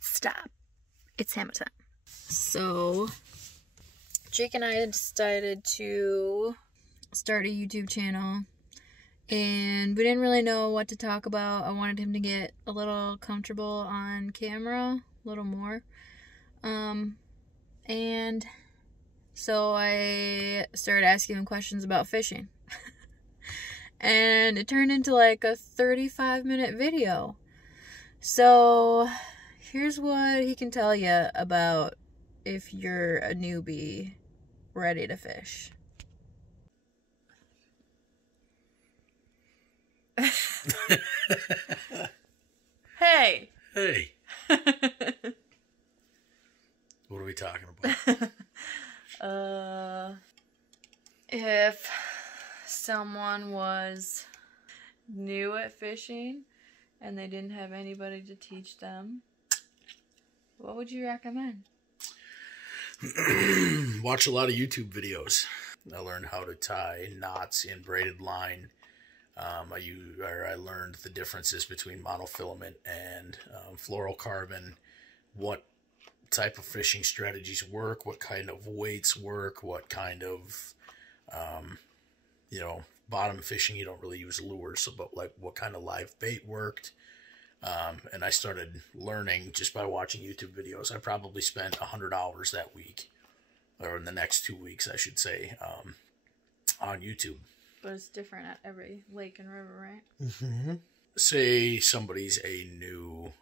Stop. It's hammer time. So, Jake and I decided to start a YouTube channel. And we didn't really know what to talk about. I wanted him to get a little comfortable on camera, a little more. And so I started asking him questions about fishing. And it turned into like a 35-minute video. So here's what he can tell you about if you're a newbie ready to fish. Hey. Hey. What are we talking about? If someone was new at fishing and they didn't have anybody to teach them, what would you recommend? Watch a lot of YouTube videos. I learned how to tie knots in braided line. I learned the differences between monofilament and fluorocarbon, what type of fishing strategies work, what kind of weights work, what kind of, bottom fishing you don't really use lures, so but like what kind of live bait worked. And I started learning just by watching YouTube videos. I probably spent 100 hours that week, or in the next 2 weeks, I should say, on YouTube. But it's different at every lake and river, right? Mm-hmm. Say somebody's new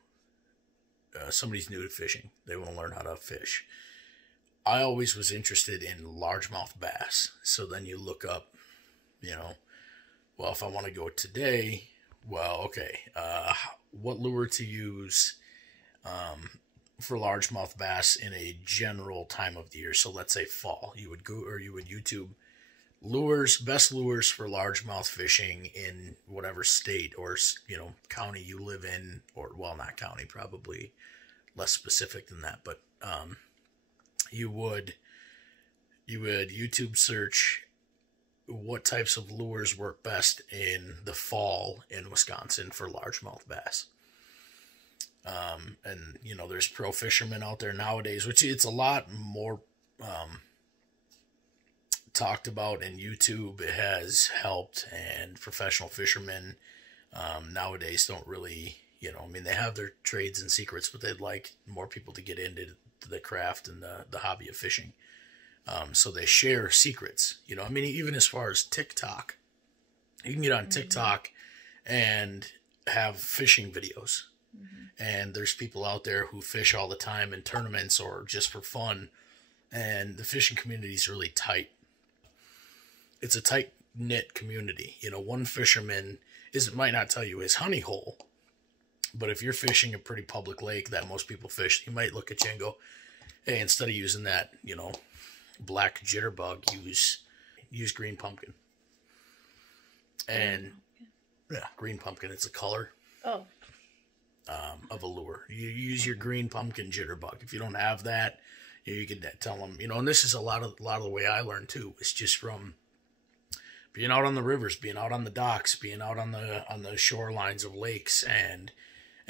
to fishing. They want to learn how to fish. I always was interested in largemouth bass. So then you look up, well, if I want to go today, well, okay, what lure to use for largemouth bass in a general time of the year. So let's say fall. You would YouTube best lures for largemouth fishing in whatever state or, county you live in, or, well, not county, probably less specific than that, but, you would YouTube search what types of lures work best in the fall in Wisconsin for largemouth bass. And, there's pro fishermen out there nowadays, which it's a lot more, talked about in YouTube. It has helped, and professional fishermen nowadays don't really, they have their trades and secrets, but they'd like more people to get into the craft and the hobby of fishing. So they share secrets, even as far as TikTok, you can get on TikTok and have fishing videos. And there's people out there who fish all the time in tournaments or just for fun. And the fishing community is really tight. It's a tight-knit community. One fisherman might not tell you his honey hole, but if you're fishing a pretty public lake that most people fish, he might look at you and go, hey, instead of using that, black jitterbug, use green pumpkin. And, yeah, green pumpkin, it's a color. Oh. Of a lure. You use your green pumpkin jitterbug. If you don't have that, you can tell them, and this is a lot of the way I learned too. It's just from being out on the rivers, being out on the docks, being out on the shorelines of lakes, and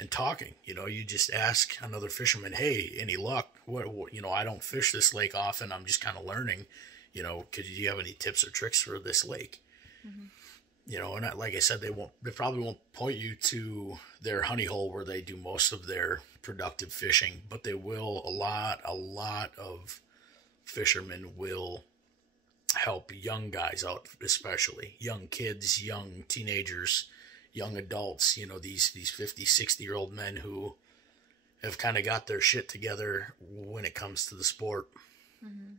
talking. You just ask another fisherman, hey, any luck? What I don't fish this lake often. I'm just kind of learning. Do you have any tips or tricks for this lake? Mm-hmm. And like I said, they probably won't point you to their honey hole where they do most of their productive fishing, but they will. A lot of fishermen will help young guys out, especially young kids, young teenagers, young adults, these 50, 60-year-old men who have kind of got their shit together when it comes to the sport. Mm-hmm.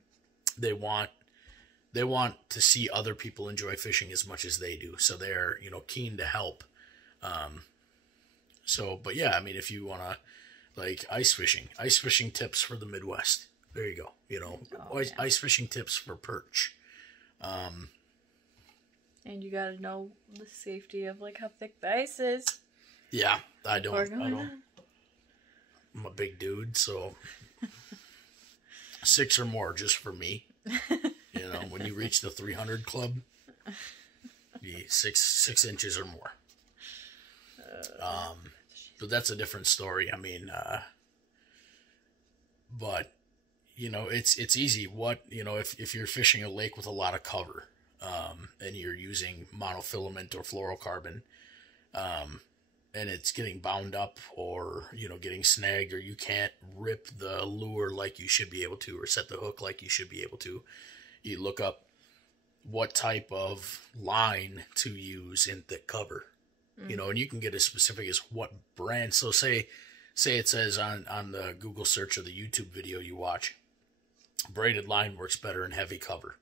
They want to see other people enjoy fishing as much as they do. So they're, keen to help. But yeah, if you want to, like ice fishing tips for the Midwest. There you go. Ice fishing tips for perch. And you gotta know the safety of like how thick the ice is. Yeah, I don't. I'm a big dude, so 6 or more just for me. When you reach the 300 club, be 6 inches or more. But that's a different story. But, you know, it's easy. What, you know, if you're fishing a lake with a lot of cover, and you're using monofilament or fluorocarbon, and it's getting bound up or, you know, getting snagged, or you can't rip the lure like you should be able to, or set the hook like you should be able to, you look up what type of line to use in thick cover, you know, and you can get as specific as what brand. So say it says on the Google search or the YouTube video you watch, braided line works better in heavy cover.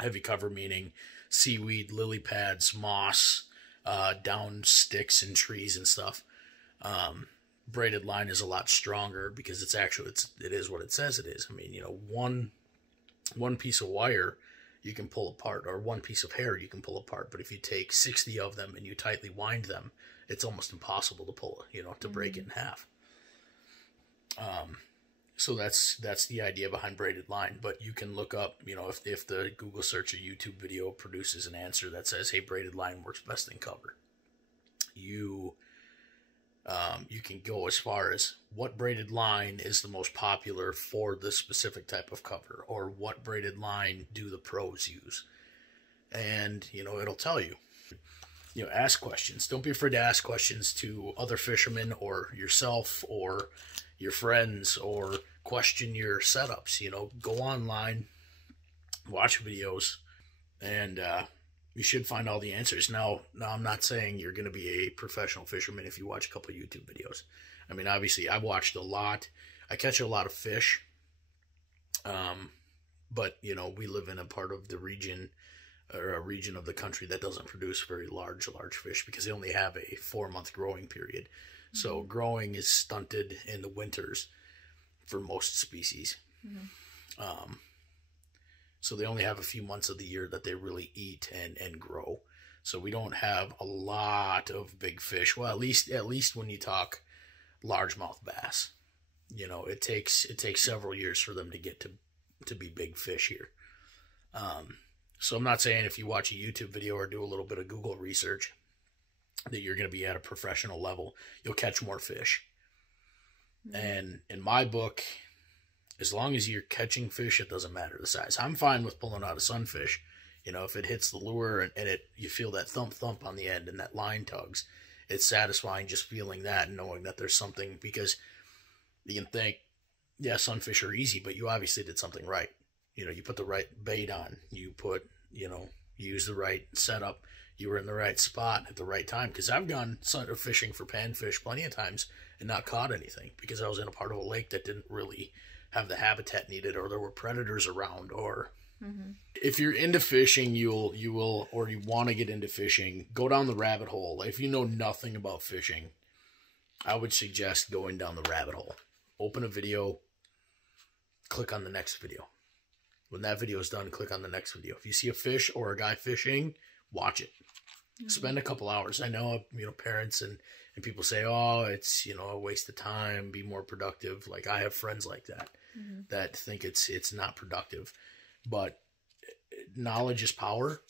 Heavy cover meaning seaweed, lily pads, moss, down sticks and trees and stuff. Braided line is a lot stronger because it is what it says it is. I mean, you know, one piece of wire you can pull apart, or one piece of hair you can pull apart, but if you take 60 of them and you tightly wind them, it's almost impossible to pull, you know, to break it in half. So that's the idea behind braided line. But you can look up, you know, if the Google search or YouTube video produces an answer that says, hey, braided line works best in cover, you can go as far as what braided line is the most popular for the specific type of cover, or what braided line do the pros use, and, you know, it'll tell you. You know, ask questions. Don't be afraid to ask questions to other fishermen or yourself or your friends, or question your setups. You know, go online, watch videos, and you should find all the answers. Now I'm not saying you're going to be a professional fisherman if you watch a couple of YouTube videos. I mean, obviously, I've watched a lot. I catch a lot of fish. But, you know, we live in a part of the region, or a region of the country, that doesn't produce very large fish, because they only have a 4-month growing period. So growing is stunted in the winters for most species. So they only have a few months of the year that they really eat and grow. So we don't have a lot of big fish. Well, at least when you talk largemouth bass, you know, it takes several years for them to get to be big fish here. So I'm not saying if you watch a YouTube video or do a little bit of Google research that you're going to be at a professional level. You'll catch more fish. And in my book, as long as you're catching fish, it doesn't matter the size. I'm fine with pulling out a sunfish. You know, if it hits the lure and you feel that thump on the end and that line tugs, it's satisfying just feeling that and knowing that there's something, because you can think, yeah, sunfish are easy, but you obviously did something right. You know, you put the right bait on, you use the right setup, you were in the right spot at the right time. Because I've gone fishing for panfish plenty of times and not caught anything, because I was in a part of a lake that didn't really have the habitat needed, or there were predators around, or if you're into fishing, you will, or you want to get into fishing, go down the rabbit hole. If you know nothing about fishing, I would suggest going down the rabbit hole. Open a video, click on the next video. When that video is done, click on the next video. If you see a fish or a guy fishing, watch it. Spend a couple hours. I know, you know, parents and people say, oh, it's, you know, a waste of time, be more productive. Like, I have friends like that, that think it's not productive. But knowledge is power.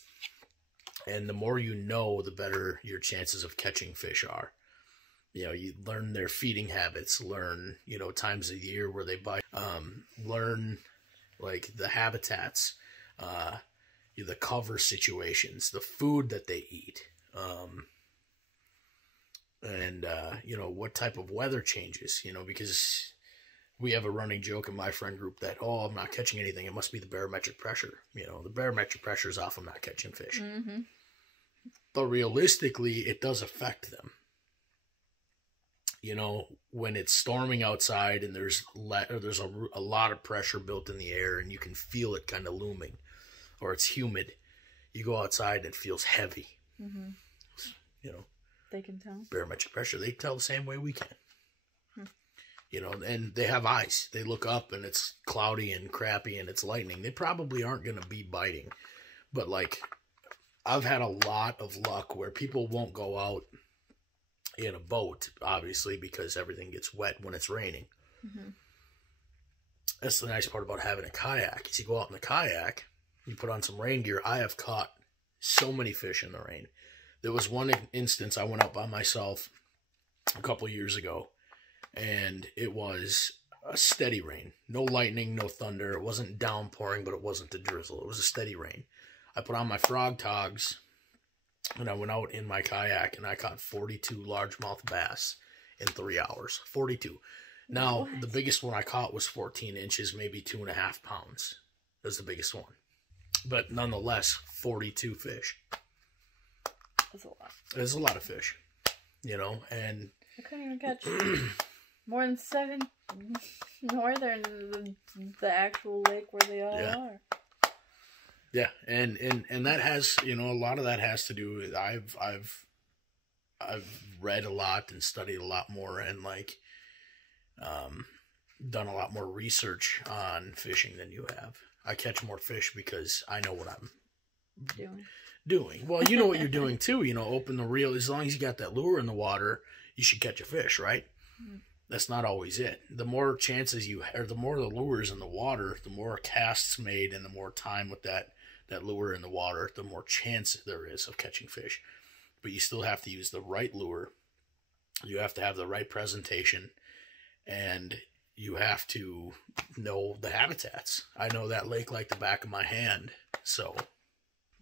And the more you know, the better your chances of catching fish are. You know, you learn their feeding habits, learn, you know, times of the year where they bite, learn, like, the habitats, the cover situations, the food that they eat, and you know, what type of weather changes, you know, because we have a running joke in my friend group that, oh, I'm not catching anything, it must be the barometric pressure. You know, the barometric pressure is off, I'm not catching fish. But realistically, it does affect them. You know, when it's storming outside and there's a lot of pressure built in the air and you can feel it kind of looming, or it's humid, you go outside and it feels heavy. You know, they can tell. Barometric pressure, they tell the same way we can. You know, and they have eyes. They look up and it's cloudy and crappy and it's lightning. They probably aren't going to be biting. But, like, I've had a lot of luck where people won't go out in a boat, obviously, because everything gets wet when it's raining. That's the nice part about having a kayak, is you go out in the kayak, you put on some rain gear. I have caught so many fish in the rain. There was one instance I went out by myself a couple years ago, and it was a steady rain. No lightning, no thunder. It wasn't downpouring, but it wasn't a drizzle. It was a steady rain. I put on my frog togs, and I went out in my kayak, and I caught 42 largemouth bass in 3 hours. 42. Now, what? The biggest one I caught was 14 inches, maybe 2.5 pounds. That was the biggest one. But nonetheless, 42 fish. That's a lot. It's a lot of fish, you know, and... I couldn't even catch more than 7 northern the actual lake where they all are. Yeah, and that has, you know, a lot of that has to do with I've read a lot and studied a lot more and like done a lot more research on fishing than you have. I catch more fish because I know what I'm doing. Well, you know what you're doing too. You know, open the reel. As long as you got that lure in the water, you should catch a fish, right? Mm-hmm. That's not always it. The more chances the more the lures in the water, the more casts made, and the more time with that lure in the water, the more chance there is of catching fish. But you still have to use the right lure. You have to have the right presentation, and you have to know the habitats. I know that lake like the back of my hand. So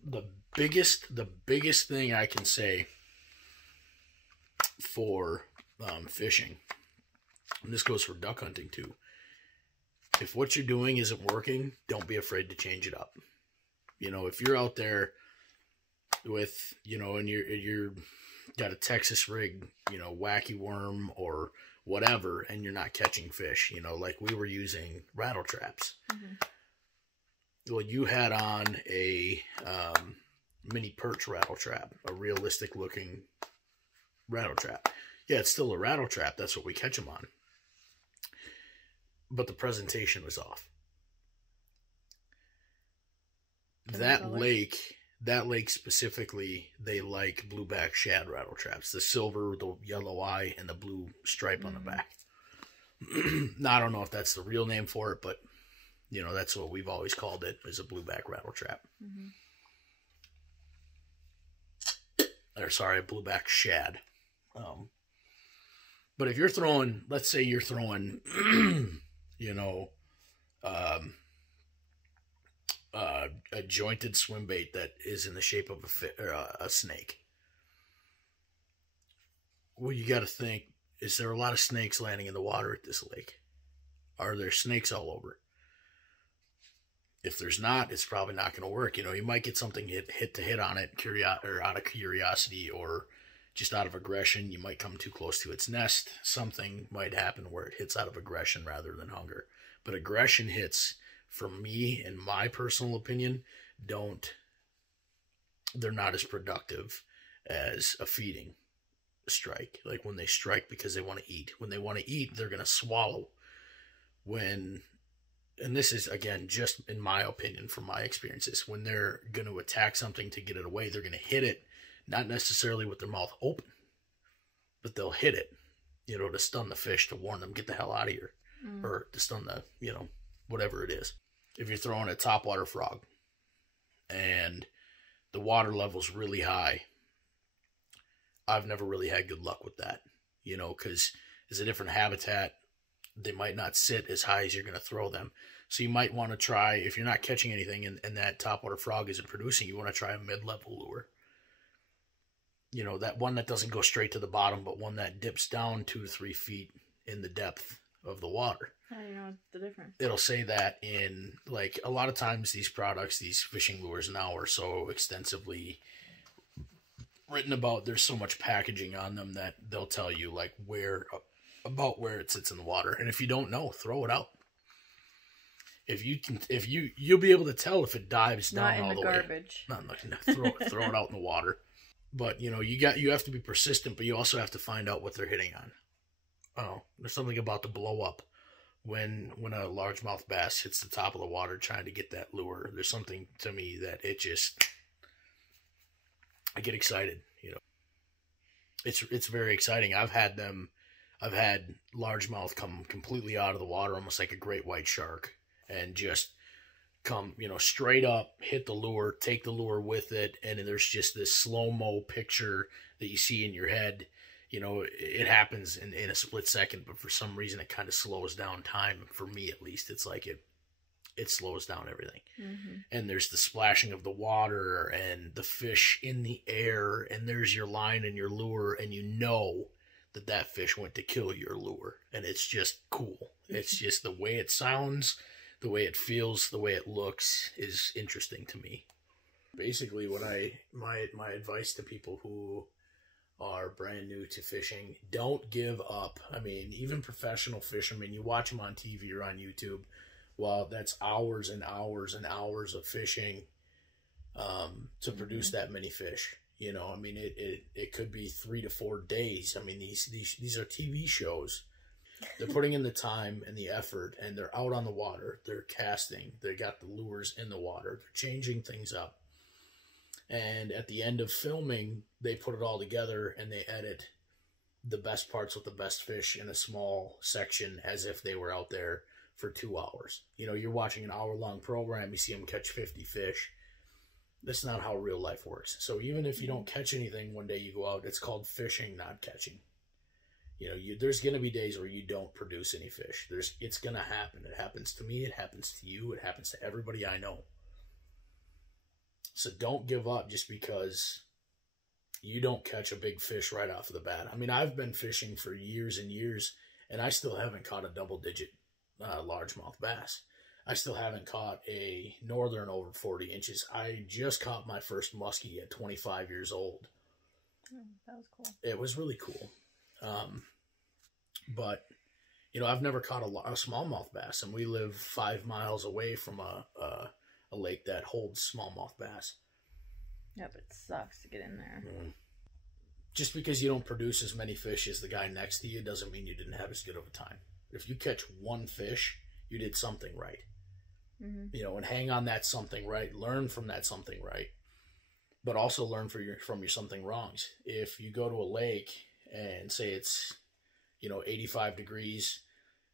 the biggest thing I can say for fishing, and this goes for duck hunting too, if what you're doing isn't working, don't be afraid to change it up. You know, if you're out there with, you know, and you're got a Texas rig, you know, wacky worm or whatever, and you're not catching fish, you know, like we were using rattle traps. Mm-hmm. Well, you had on a mini perch rattle trap, a realistic looking rattle trap. Yeah, it's still a rattle trap. That's what we catch them on. But the presentation was off. That lake specifically, they like blueback shad rattle traps. The silver, the yellow eye, and the blue stripe on the back. Now, I don't know if that's the real name for it, but, you know, that's what we've always called it, is a blueback rattle trap. Mm-hmm. Or, sorry, a blueback shad. But if you're throwing, let's say you're throwing, you know, a jointed swim bait that is in the shape of a snake. Well, you got to think, is there a lot of snakes landing in the water at this lake? Are there snakes all over? If there's not, it's probably not going to work. You know, you might get something hit on it, or out of curiosity, or just out of aggression. You might come too close to its nest. Something might happen where it hits out of aggression rather than hunger. But aggression hits, for me, in my personal opinion, they're not as productive as a feeding strike. Like when they strike because they want to eat. When they want to eat, they're going to swallow. And this is, again, just in my opinion, from my experiences, when they're going to attack something to get it away, they're going to hit it, not necessarily with their mouth open, but they'll hit it, you know, to stun the fish, to warn them, get the hell out of here, or to stun the, you know, whatever it is. If you're throwing a topwater frog and the water level's really high, I've never really had good luck with that, you know, because it's a different habitat. They might not sit as high as you're going to throw them. So you might want to try, if you're not catching anything and that topwater frog isn't producing, you want to try a mid-level lure. You know, that one that doesn't go straight to the bottom, but one that dips down 2 to 3 feet in the depth of the water. How do you know the difference? It'll say that in, like, a lot of times these products, these fishing lures now are so extensively written about. There's so much packaging on them that they'll tell you, like, about where it sits in the water. And if you don't know, throw it out. You'll be able to tell if it dives down all the way. Not in the garbage. No, throw it out in the water. But, you know, you have to be persistent, but you also have to find out what they're hitting on. Oh, there's something about the blow up when a largemouth bass hits the top of the water trying to get that lure. There's something to me that I get excited, you know. It's very exciting. I've had largemouth come completely out of the water, almost like a great white shark, and just come, you know, straight up, hit the lure, take the lure with it, and then there's just this slow-mo picture that you see in your head. you know, it happens in a split second, but for some reason it kind of slows down time. For me, at least, it's like it slows down everything. Mm-hmm. And there's the splashing of the water and the fish in the air, and there's your line and your lure, and you know that fish went to kill your lure, and it's just cool. It's just the way it sounds, the way it feels, the way it looks is interesting to me. Basically, my advice to people who are brand new to fishing, don't give up. I mean, even professional fishermen, you watch them on TV or on YouTube, well, that's hours and hours and hours of fishing to produce that many fish. You know, I mean, it could be 3 to 4 days. I mean, these are TV shows. They're putting in the time and the effort, and they're out on the water. They're casting. They got the lures in the water. They're changing things up. And at the end of filming, they put it all together, and they edit the best parts with the best fish in a small section as if they were out there for 2 hours. You know, you're watching an hour-long program, you see them catch 50 fish. That's not how real life works. So even if you don't catch anything one day you go out, it's called fishing, not catching. You know, there's going to be days where you don't produce any fish. It's going to happen. It happens to me. It happens to you. It happens to everybody I know. So don't give up just because you don't catch a big fish right off the bat. I mean, I've been fishing for years and years, and I still haven't caught a double-digit largemouth bass. I still haven't caught a northern over 40 inches. I just caught my first muskie at 25 years old. Oh, that was cool. It was really cool. But, you know, I've never caught a smallmouth bass, and we live 5 miles away from a lake that holds smallmouth bass. Yep, it sucks to get in there. Just because you don't produce as many fish as the guy next to you doesn't mean you didn't have as good of a time. If you catch one fish, you did something right. Mm-hmm. You know, and hang on that something right. Learn from that something right. But also learn from your something wrongs. If you go to a lake and say it's, you know, 85 degrees,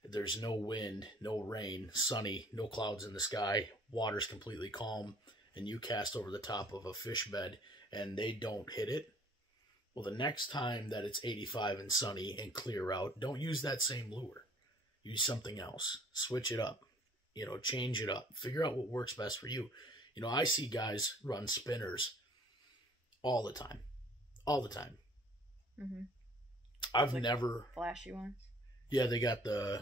there's no wind, no rain, sunny, no clouds in the sky, water's completely calm, and you cast over the top of a fish bed and they don't hit it, well, the next time that it's 85 and sunny and clear out, don't use that same lure. Use something else. Switch it up. You know, change it up. Figure out what works best for you. You know, I see guys run spinners all the time. All the time. Mm-hmm. I've never... Flashy ones? Yeah, they got the...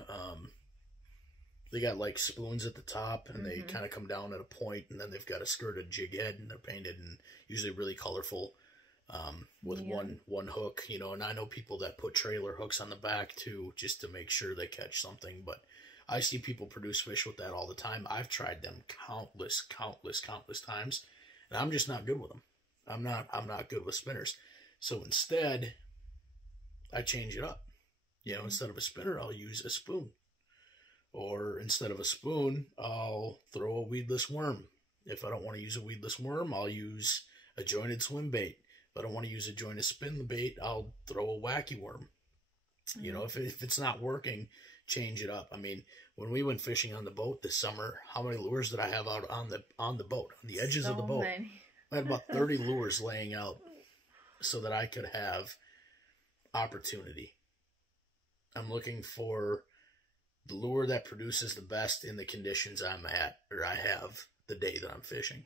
they got like spoons at the top, and they kind of come down at a point, and then they've got a skirted jig head, and they're painted and usually really colorful with one hook, you know. And I know people that put trailer hooks on the back too, just to make sure they catch something. But I see people produce fish with that all the time. I've tried them countless times, and I'm just not good with them. I'm not good with spinners. So instead, I change it up. You know, instead of a spinner, I'll use a spoon. Or instead of a spoon, I'll throw a weedless worm. If I don't want to use a weedless worm, I'll use a jointed swim bait. If I don't want to use a jointed spin bait, I'll throw a wacky worm. You know, if it's not working, change it up. I mean, when we went fishing on the boat this summer, how many lures did I have out on the boat, on the edges of the boat? Many. I had about 30 lures laying out so that I could have opportunity. I'm looking for the lure that produces the best in the conditions I'm at, or I have the day that I'm fishing.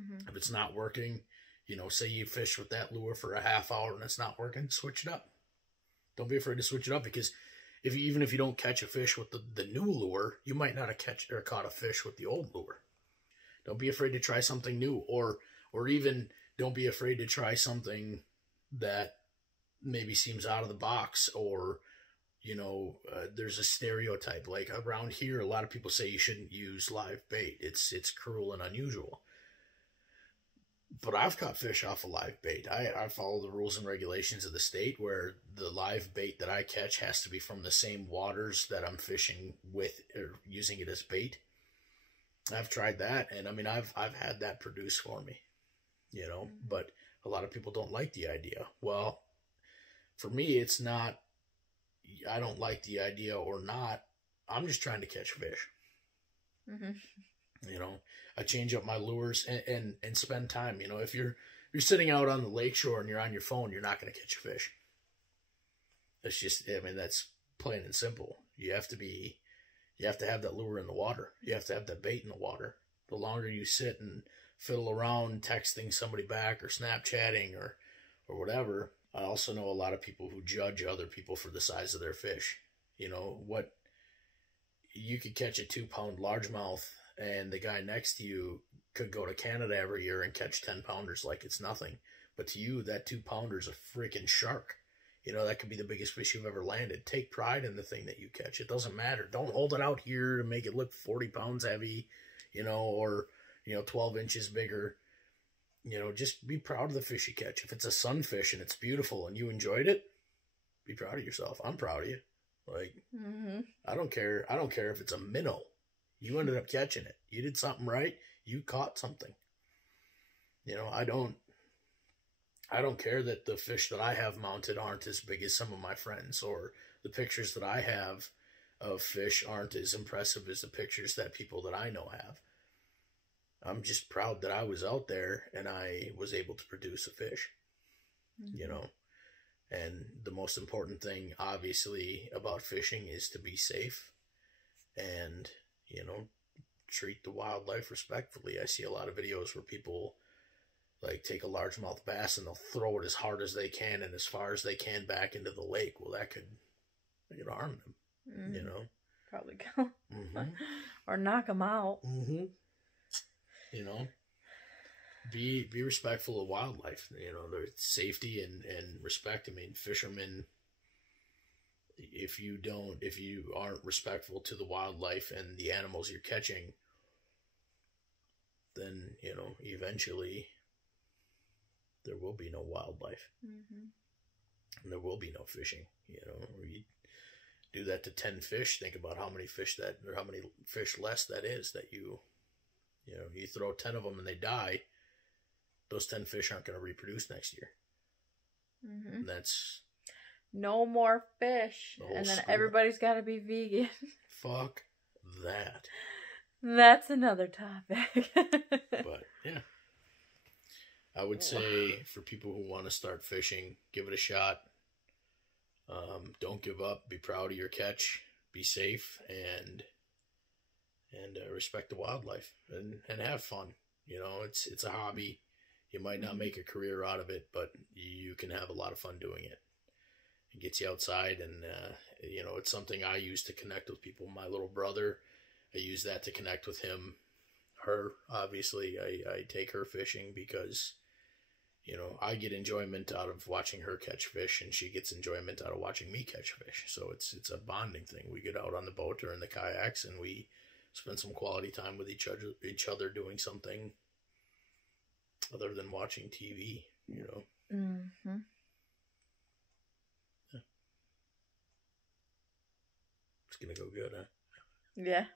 Mm-hmm. If it's not working, you know, say you fish with that lure for a half hour and it's not working, switch it up. Don't be afraid to switch it up, because even if you don't catch a fish with the new lure, you might not have caught a fish with the old lure. Don't be afraid to try something new, or even don't be afraid to try something that maybe seems out of the box, or, you know, there's a stereotype. Like around here, a lot of people say you shouldn't use live bait. It's cruel and unusual. But I've caught fish off of live bait. I follow the rules and regulations of the state, where the live bait that I catch has to be from the same waters that I'm fishing with, or using it as bait. I've tried that, and I mean, I've had that produce for me, you know. But a lot of people don't like the idea. Well, for me, it's not, I don't like the idea or not. I'm just trying to catch fish. Mm-hmm. You know, I change up my lures and spend time. You know, if you're sitting out on the lakeshore and you're on your phone, you're not going to catch a fish. It's just, I mean, that's plain and simple. You have to have that lure in the water. You have to have that bait in the water. The longer you sit and fiddle around texting somebody back or Snapchatting or whatever. I also know a lot of people who judge other people for the size of their fish. You know, what you could catch a 2-pound largemouth and the guy next to you could go to Canada every year and catch 10-pounders like it's nothing. But to you, that 2-pounder is a freaking shark. You know, that could be the biggest fish you've ever landed. Take pride in the thing that you catch. It doesn't matter. Don't hold it out here to make it look 40 pounds heavy, you know, or, 12 inches bigger. You know, just be proud of the fish you catch. If it's a sunfish and it's beautiful and you enjoyed it, be proud of yourself. I'm proud of you. Like, I don't care. I don't care if it's a minnow. You ended up catching it. You did something right. You caught something. You know, I don't care that the fish that I have mounted aren't as big as some of my friends, or the pictures that I have of fish aren't as impressive as the pictures that people that I know have. I'm just proud that I was out there and I was able to produce a fish, you know. And the most important thing, obviously, about fishing is to be safe and, treat the wildlife respectfully. I see a lot of videos where people like take a largemouth bass and they'll throw it as hard as they can and as far as they can back into the lake. Well, that could harm them, you know. Probably go. Or knock them out. You know, be respectful of wildlife. You know, there's safety and respect. I mean, fishermen, if you aren't respectful to the wildlife and the animals you're catching, then, eventually there will be no wildlife. And there will be no fishing. You do that to 10 fish. Think about how many fish less that is that you throw 10 of them and they die. Those 10 fish aren't going to reproduce next year. And that's no more fish. And then everybody's got to be vegan. Fuck that. That's another topic. But yeah, I would say for people who want to start fishing, give it a shot. Don't give up. Be proud of your catch. Be safe and respect the wildlife and have fun. It's a hobby. You might not make a career out of it, but you can have a lot of fun doing it. It gets you outside, and it's something I use to connect with people. My little brother, I use that to connect with him. Her, obviously, I take her fishing because I get enjoyment out of watching her catch fish, and she gets enjoyment out of watching me catch fish. So it's a bonding thing. We get out on the boat or in the kayaks, and we spend some quality time with each other doing something other than watching TV, Yeah. It's gonna go good, huh? Yeah.